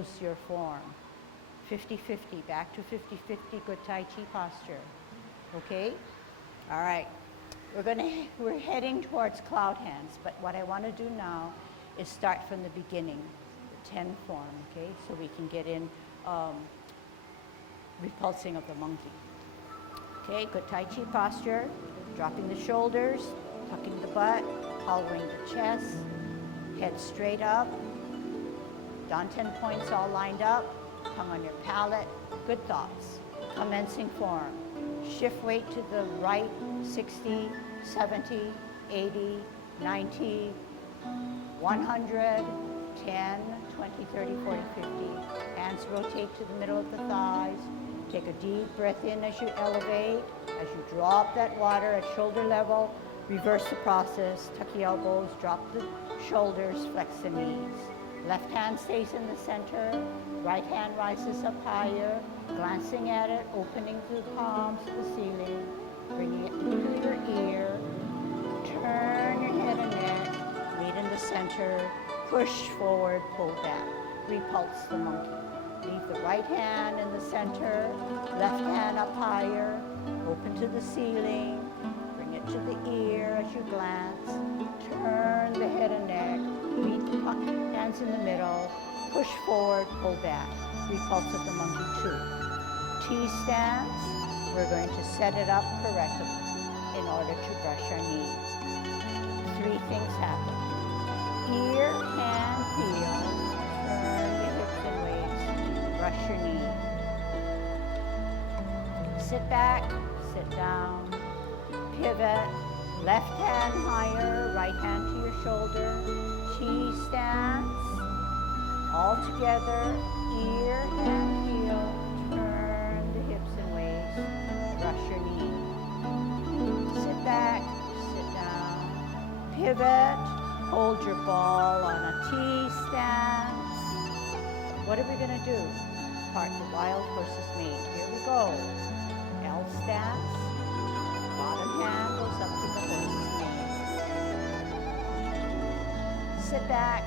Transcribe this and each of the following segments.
close your form. 50-50, back to 50-50, good Tai Chi posture. Okay? All right. We're heading towards cloud hands, but what I want to do now is start from the beginning, the 10 form, okay? So we can get in repulsing of the monkey. Okay, good Tai Chi posture, dropping the shoulders, tucking the butt, hollowing the chest, head straight up, down 10 points all lined up, tongue on your palate, good thoughts. Commencing form, shift weight to the right, 60, 70, 80, 90, 100, 10, 20, 30, 40, 50. Hands rotate to the middle of the thighs. Take a deep breath in as you elevate. As you draw up that water at shoulder level, reverse the process. Tuck the elbows, drop the shoulders, flex the knees. Left hand stays in the center. Right hand rises up higher, glancing at it, opening the palms to the ceiling, bringing it to your ear. Turn your head and neck, meet in the center, push forward, pull back, repulse the monkey. Leave the right hand in the center, left hand up higher, open to the ceiling, bring it to the ear as you glance, turn the head and neck, meet the hands in the middle, push forward, pull back, repulse of the monkey 2. T-stance, we're going to set it up correctly in order to brush our knee. 3 things happen. Ear, hand, heel, turn the hips and waist, brush your knee. Sit back, sit down, pivot, left hand higher, right hand to your shoulder, T-stance, all together, ear, hand, heel, turn the hips and waist, brush your knee. Sit back, sit down, pivot, hold your ball on a T-stance. What are we going to do? Part the wild horse's mane. Here we go. L stance. Bottom hand goes up to the horse's mane. Sit back,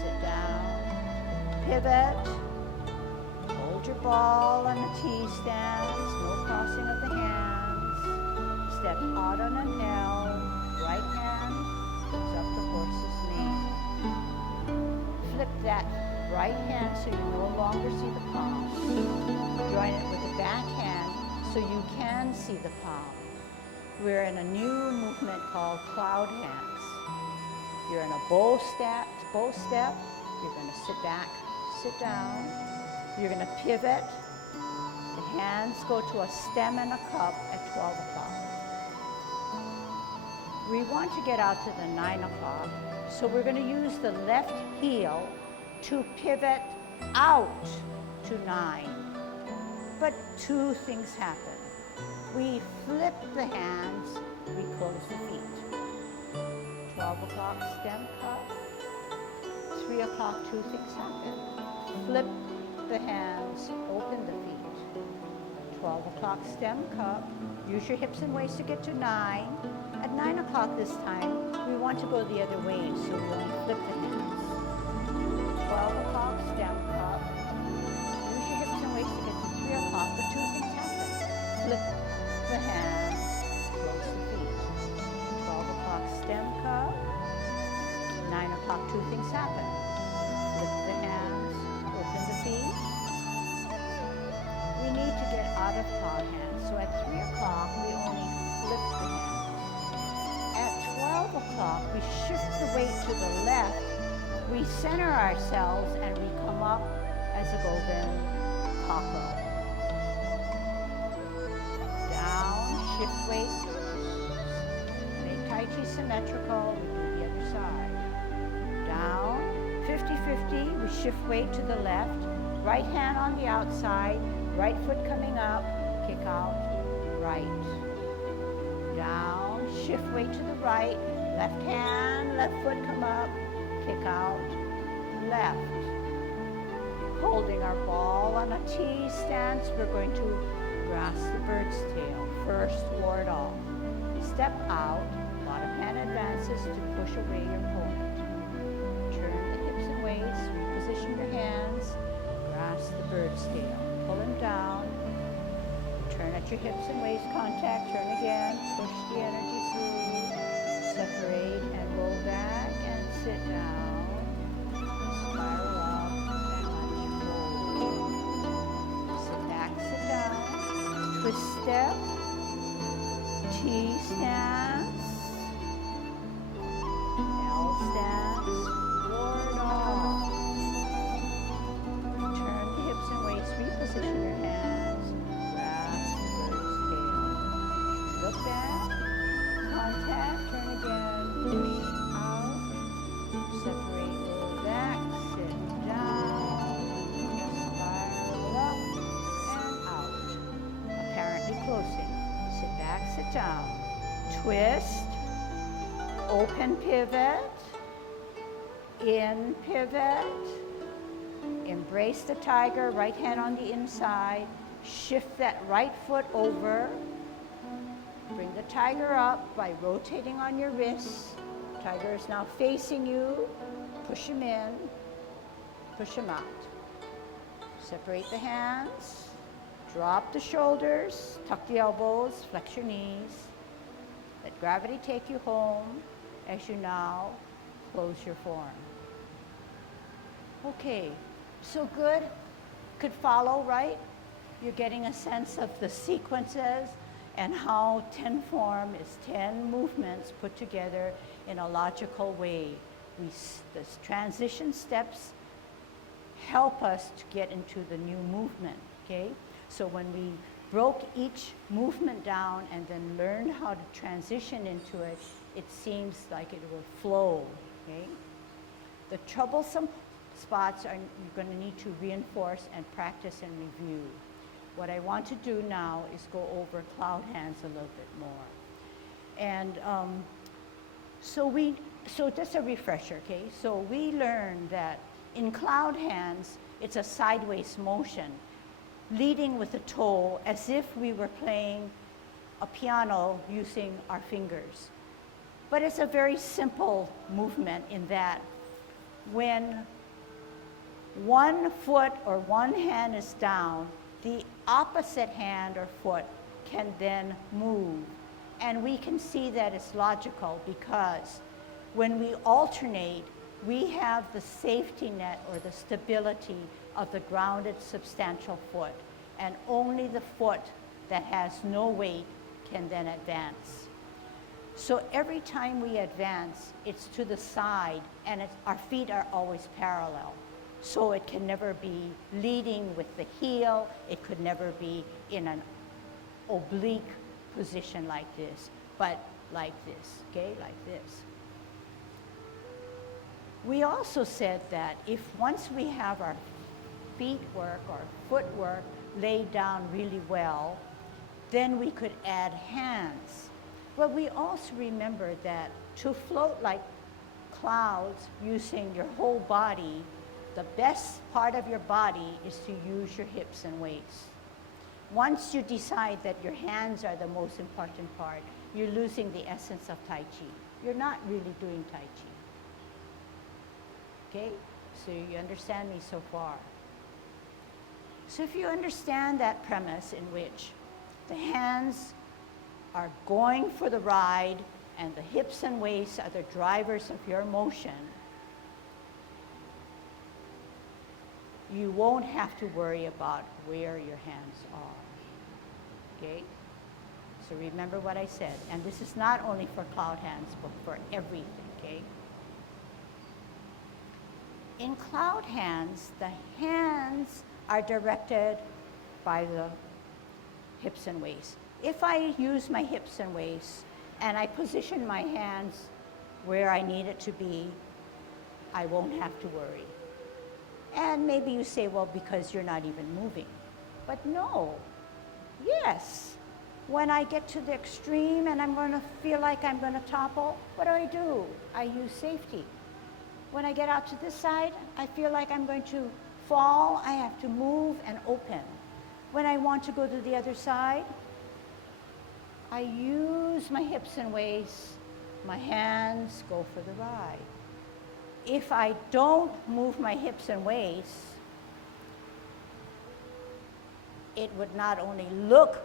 sit down, pivot, hold your ball on a T-stance, no crossing of the hands. Step out on an L, right hand goes up the horse's mane. Flip that right hand so you no longer see the palm. Join it with the back hand so you can see the palm. We're in a new movement called cloud hands. You're in a bow step. You're going to sit back, sit down. You're going to pivot. The hands go to a stem and a cup at 12 o'clock. We want to get out to the 9 o'clock, so we're going to use the left heel to pivot out to 9. But 2 things happen. We flip the hands, we close the feet. 12 o'clock, stem cup. 3 o'clock, 2 things happen. Flip the hands, open the feet. 12 o'clock, stem cup. Use your hips and waist to get to 9. At 9 o'clock this time, we want to go the other way, so we only flip the hands. 12 o'clock, stem cup. Use your hips and waist to get to 3 o'clock, but 2 things happen. Flip the hands, close the feet. 12 o'clock, stem cup. 9 o'clock, 2 things happen. Flip the hands, open the feet. We need to get out of cloud hands, so at 3 o'clock, we only flip the hands. At 12 o'clock, we shift the weight to the left. We center ourselves and we come up as a golden cockle. Down, shift weight. Make Tai Chi symmetrical. We do the other side. Down, 50-50. We shift weight to the left. Right hand on the outside. Right foot coming up. Kick out. Right. Down, shift weight to the right. Left hand, left foot come up. Kick out, left. Holding our ball on a T-stance, we're going to grasp the bird's tail. First, ward off. Step out, bottom hand advances to push away your opponent. Turn the hips and waist, reposition your hands. grasp the bird's tail. Pull him down. Turn at your hips and waist contact. Turn again. Push the energy through. Separate and roll back and sit down. Spiral up. Balance. Roll. Sit back, sit down. Twist step. T stance. L stance. Ward off. Turn the hips and waist. Reposition your hands. Grasp the bird's tail. Look back. Contact. Turn again. Push out. Separate. Roll back. Sit down. Spiral up and out. Apparently closing. Sit back. Sit down. Twist. Open pivot. In pivot. Embrace the tiger, right hand on the inside. Shift that right foot over. Bring the tiger up by rotating on your wrists. Tiger is now facing you. Push him in. Push him out. Separate the hands. Drop the shoulders. Tuck the elbows. Flex your knees. Let gravity take you home as you now close your form. Okay, so good. Could follow, right? You're getting a sense of the sequences and how 10 form is 10 movements put together in a logical way. The transition steps help us to get into the new movement, okay? So when we broke each movement down and then learned how to transition into it, it seems like it will flow, okay? The troublesome spots are you're going to need to reinforce and practice and review. What I want to do now is go over cloud hands a little bit more. And so just a refresher, okay? So we learned that in cloud hands, it's a sideways motion, leading with the toe as if we were playing a piano using our fingers. But it's a very simple movement in that when one foot or one hand is down, the opposite hand or foot can then move. And we can see that it's logical because when we alternate, we have the safety net or the stability of the grounded substantial foot. And only the foot that has no weight can then advance. So every time we advance, it's to the side and our feet are always parallel. So it can never be leading with the heel. It could never be in an oblique position like this, but like this, okay, like this. We also said that if once we have our feet work or footwork laid down really well, then we could add hands. But we also remember that to float like clouds using your whole body, the best part of your body is to use your hips and waist. Once you decide that your hands are the most important part, you're losing the essence of Tai Chi. You're not really doing Tai Chi. Okay? So you understand me so far. So if you understand that premise in which the hands are going for the ride and the hips and waist are the drivers of your motion, you won't have to worry about where your hands are, okay? So remember what I said, and this is not only for cloud hands, but for everything, okay? In cloud hands, the hands are directed by the hips and waist. If I use my hips and waist and I position my hands where I need it to be, I won't have to worry. And maybe you say, well, because you're not even moving. But no, yes. When I get to the extreme and I'm going to feel like I'm going to topple, what do? I use safety. When I get out to this side, I feel like I'm going to fall, I have to move and open. When I want to go to the other side, I use my hips and waist, my hands go for the ride. If I don't move my hips and waist, it would not only look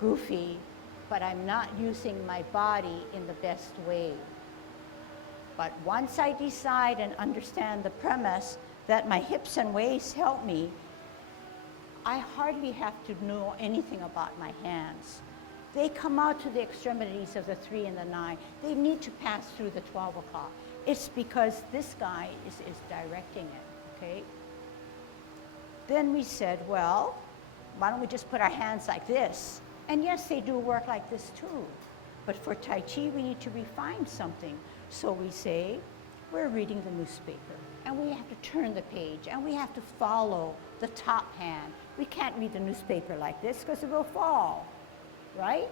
goofy, but I'm not using my body in the best way. But once I decide and understand the premise that my hips and waists help me, I hardly have to know anything about my hands. They come out to the extremities of the 3 and the 9. They need to pass through the 12 o'clock. It's because this guy is directing it, okay? Then we said, well, why don't we just put our hands like this? And yes, they do work like this too. But for Tai Chi, we need to refine something. So we say, we're reading the newspaper, and we have to turn the page, and we have to follow the top hand. We can't read the newspaper like this because it will fall, right?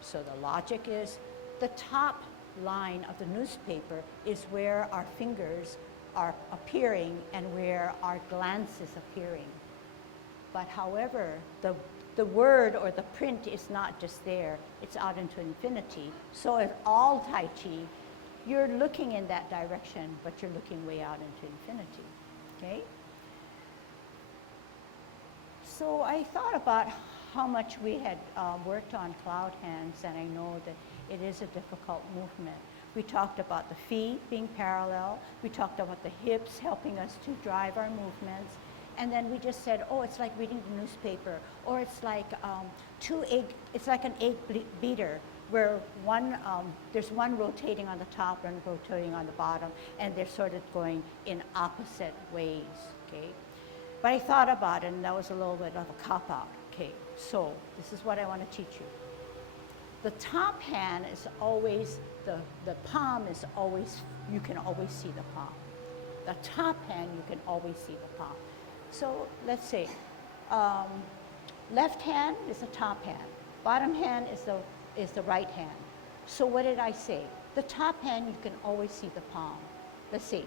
So the logic is the top line of the newspaper is where our fingers are appearing and where our glance is appearing. But however, the word or the print is not just there, it's out into infinity. So in all Tai Chi, you're looking in that direction, but you're looking way out into infinity, okay? So I thought about how much we had worked on cloud hands, and I know that it is a difficult movement. We talked about the feet being parallel. We talked about the hips helping us to drive our movements. And then we just said, oh, it's like reading the newspaper, or it's like it's like an egg beater, where there's one rotating on the top and rotating on the bottom, and they're sort of going in opposite ways, okay? But I thought about it, and that was a little bit of a cop-out, okay? So this is what I want to teach you. The top hand is always, the palm is always, you can always see the palm. The top hand, you can always see the palm. So let's say, left hand is the top hand. Bottom hand is the right hand. So what did I say? The top hand, you can always see the palm. Let's see,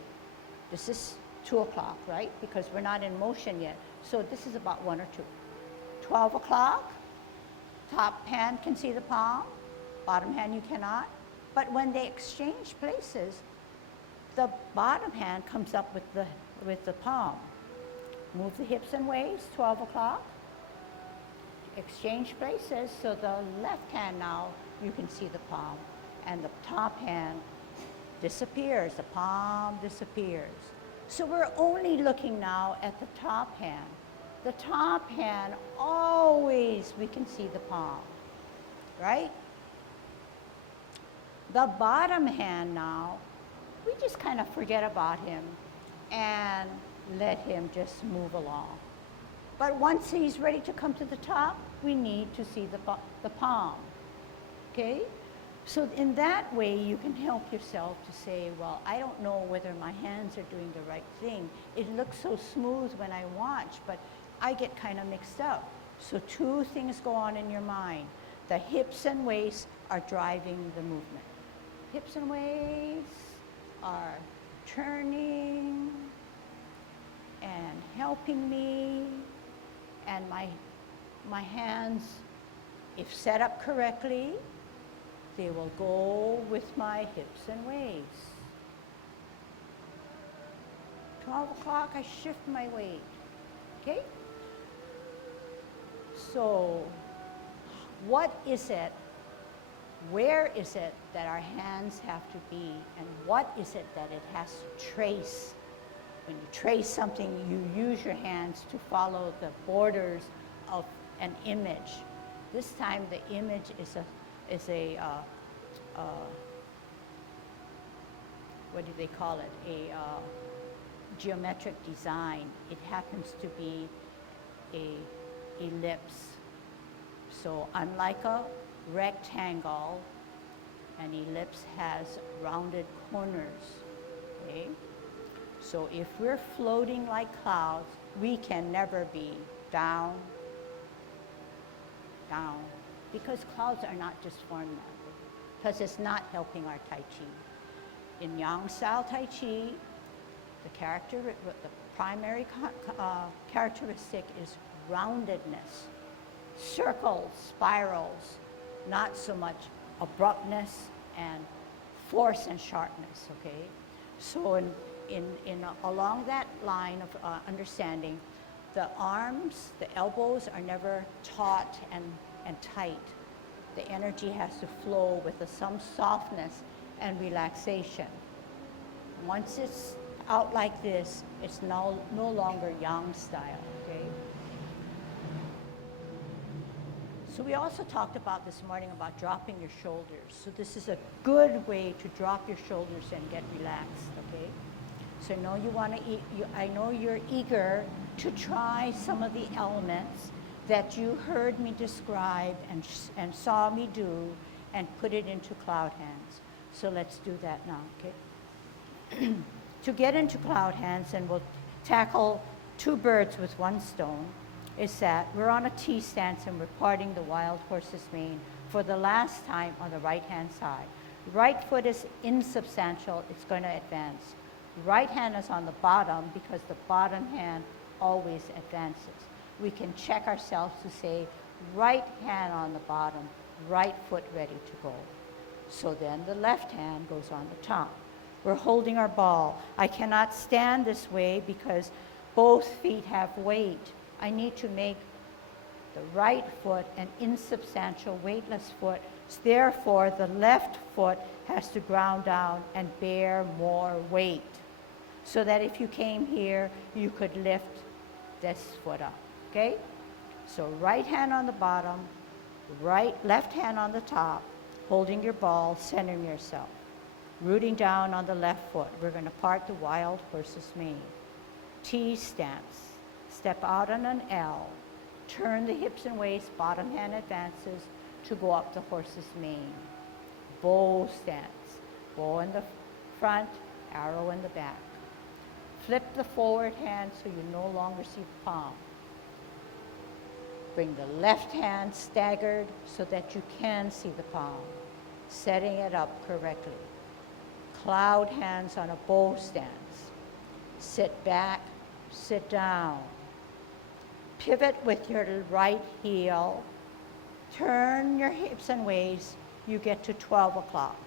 this is 2 o'clock, right? Because we're not in motion yet. So this is about 1 or 2. 12 o'clock, top hand can see the palm, bottom hand you cannot. But when they exchange places, the bottom hand comes up with the palm. Move the hips and waists, 12 o'clock. Exchange places, so the left hand now, you can see the palm. And the top hand disappears, the palm disappears. So we're only looking now at the top hand. The top hand, always we can see the palm, right? The bottom hand now, we just kind of forget about him and let him just move along. But once he's ready to come to the top, we need to see the palm, okay? So in that way, you can help yourself to say, well, I don't know whether my hands are doing the right thing. It looks so smooth when I watch, but I get kind of mixed up. So 2 things go on in your mind. The hips and waists are driving the movement. Hips and waists are turning and helping me, and my hands, if set up correctly, they will go with my hips and waists. 12 o'clock, I shift my weight, okay? So what is it, where is it that our hands have to be, and what is it that it has to trace? When you trace something, you use your hands to follow the borders of an image. This time the image is a what do they call it? A geometric design. It happens to be a ellipse. So unlike a rectangle, an ellipse has rounded corners, okay? So if we're floating like clouds, we can never be down, down, because clouds are not just formed that way, because it's not helping our Tai Chi. In Yang style Tai Chi, the primary characteristic is roundedness, circles, spirals, not so much abruptness and force and sharpness, okay? So along that line of understanding, The arms, the elbows are never taut and tight. The energy has to flow with some softness and relaxation. Once it's out like this, it's no longer yang style, okay? So we also talked about this morning about dropping your shoulders. So this is a good way to drop your shoulders and get relaxed, okay? So I know you're eager to try some of the elements that you heard me describe and saw me do and put it into cloud hands. So let's do that now, okay? To get into cloud hands, and we'll tackle two birds with one stone, is that we're on a T stance and we're parting the wild horse's mane for the last time on the right-hand side. Right foot is insubstantial, it's going to advance. Right hand is on the bottom because the bottom hand always advances. We can check ourselves to say, right hand on the bottom, right foot ready to go. So then the left hand goes on the top. We're holding our ball. I cannot stand this way because both feet have weight. I need to make the right foot an insubstantial weightless foot. Therefore, the left foot has to ground down and bear more weight. So that if you came here, you could lift this foot up, okay? So right hand on the bottom, left hand on the top, holding your ball, centering yourself. Rooting down on the left foot. We're going to part the wild horse's mane. T stance. Step out on an L. Turn the hips and waist, bottom hand advances to go up the horse's mane. Bow stance. Bow in the front, arrow in the back. Flip the forward hand so you no longer see the palm. Bring the left hand staggered so that you can see the palm, setting it up correctly. Cloud hands on a bow stance. Sit back, sit down. Pivot with your right heel. Turn your hips and waist. You get to 12 o'clock.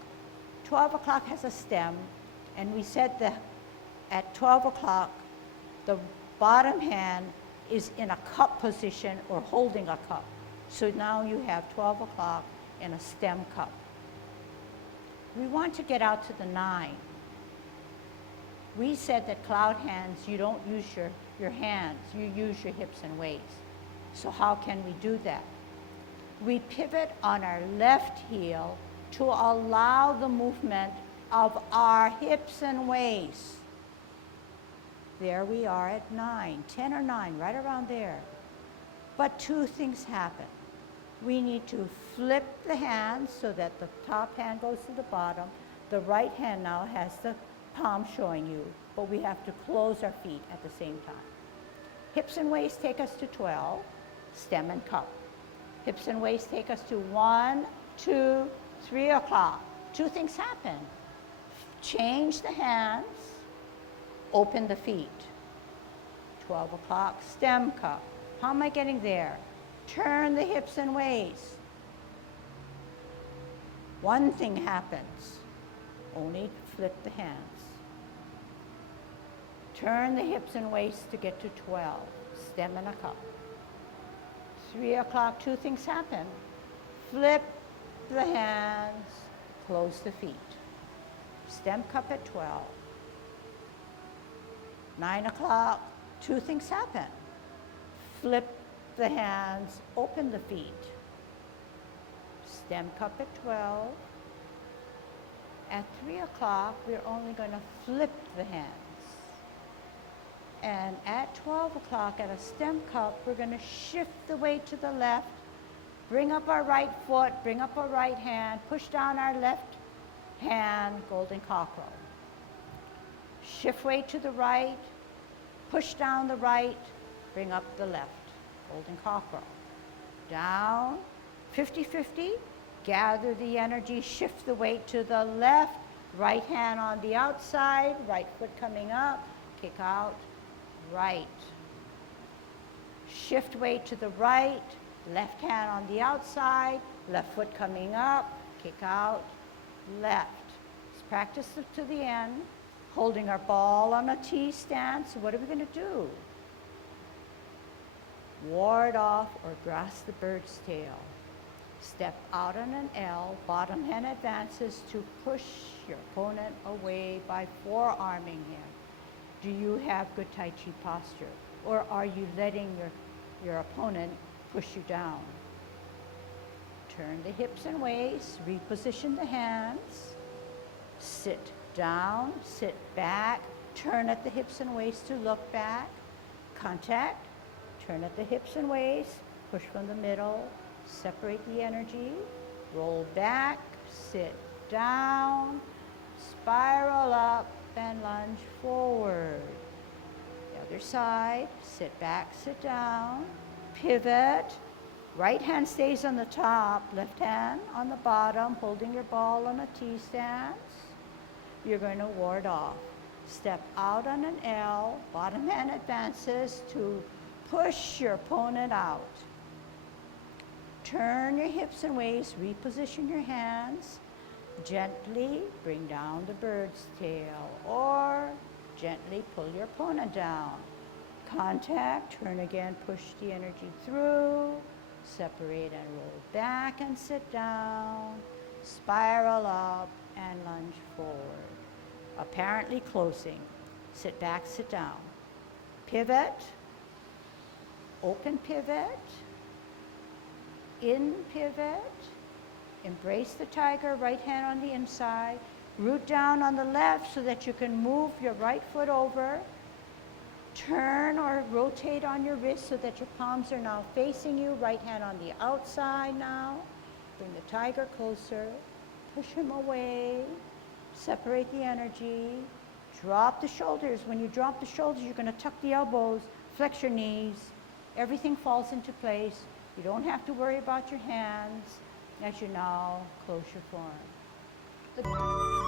12 o'clock has a stem, and we said that at 12 o'clock, the bottom hand is in a cup position or holding a cup. So now you have 12 o'clock in a stem cup. We want to get out to the 9. We said that cloud hands, you don't use your hands, you use your hips and waist. So how can we do that? We pivot on our left heel to allow the movement of our hips and waist. There we are at 9, 10 or 9, right around there. But two things happen. We need to flip the hands so that the top hand goes to the bottom. The right hand now has the palm showing you, but we have to close our feet at the same time. Hips and waist take us to 12, stem and cup. Hips and waist take us to 1, 2, 3 o'clock. Two things happen. Change the hands, open the feet. 12 o'clock, stem cup. How am I getting there? Turn the hips and waist. One thing happens. Only flip the hands. Turn the hips and waist to get to 12. Stem and a cup. 3 o'clock, two things happen. Flip the hands, close the feet. Stem cup at 12. 9 o'clock, two things happen. Flip the hands, open the feet. Stem cup at 12. At 3 o'clock, we're only going to flip the hands. And at 12 o'clock, at a stem cup, we're going to shift the weight to the left, bring up our right foot, bring up our right hand, push down our left hand, golden cockerel. Shift weight to the right, push down the right, bring up the left, golden cockerel. Down, 50-50, gather the energy, shift the weight to the left, right hand on the outside, right foot coming up, kick out, right. Shift weight to the right, left hand on the outside, left foot coming up, kick out, left. Let's practice it to the end, holding our ball on a T stance. What are we going to do? ward off or grasp the bird's tail. Step out on an L, bottom hand advances to push your opponent away by forearming him. Do you have good Tai Chi posture? Or are you letting your opponent push you down? Turn the hips and waist, reposition the hands, sit down, sit back, turn at the hips and waist to look back, contact, turn at the hips and waist, push from the middle, separate the energy, roll back, sit down, spiral up and lunge forward. The other side, sit back, sit down, pivot, right hand stays on the top, left hand on the bottom, holding your ball on a T stance. You're going to ward off. Step out on an L, bottom hand advances to push your opponent out. Turn your hips and waist, reposition your hands, gently bring down the bird's tail or gently pull your opponent down. Contact, turn again, push the energy through, separate and roll back and sit down, spiral up and lunge forward. Apparently closing. Sit back, sit down. Pivot, open pivot, in pivot, embrace the tiger, right hand on the inside, root down on the left so that you can move your right foot over, turn or rotate on your wrist so that your palms are now facing you, right hand on the outside now, bring the tiger closer, push him away, separate the energy, drop the shoulders. When you drop the shoulders, you're going to tuck the elbows, flex your knees, everything falls into place. You don't have to worry about your hands as you now close your form.